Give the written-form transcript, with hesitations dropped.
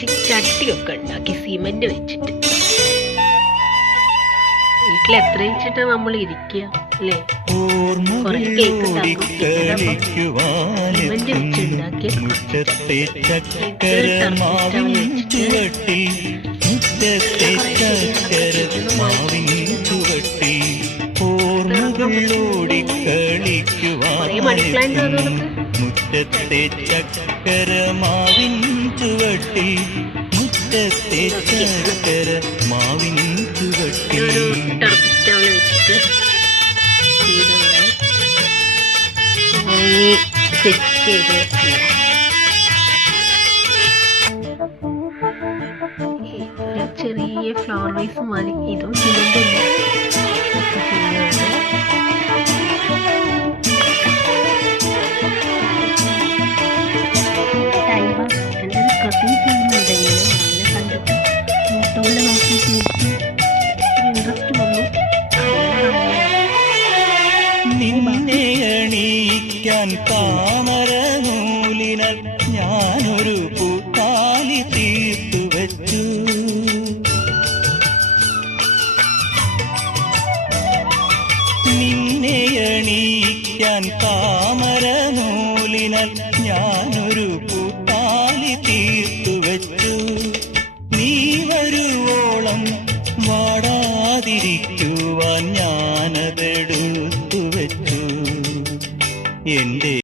ചട്ടിയൊക്കെ ഉണ്ടാക്കി സിമെന്റ് വെച്ചിട്ട്. വീട്ടിൽ എത്ര വെച്ചിട്ടാ നമ്മൾ ഇരിക്കുക അല്ലേ? കൊറേ കേക്ക് ഉണ്ടാക്കും. സിമെന്റ് വെച്ചുണ്ടാക്കിയ മുറ്റത്തെ ചക്കര മാവിൻ ചുവട്ടിൽ മുറ്റത്തെ ചക്കര മാവിൻ ചുവട്ടിൽ ചെറിയ ഫ്ലവർ വൈസ് മതി. ഇതും സിമെന്റ് കസിൻ ചെയ്യുന്നുണ്ട്. ഇങ്ങനെ കണ്ടിട്ട് യൂട്യൂബിൽ നോക്കി ഇൻട്രസ്റ്റ് വന്നു. നിന്നെ അണിയിക്കാൻ താമര നൂലിനാൽ ഞാനൊരു പൂത്താലി തീർത്തു വച്ചു. നിന്നെ അണിയിക്കാൻ താമര നൂലിനാൽ ഞാനൊരു പൂത്താലി തീർത്തു വച്ചു. നീ വരുവോളം വാടാതിരിക്കുവാൻ ഞാനതെടുത്തു വച്ചു. എന്റെ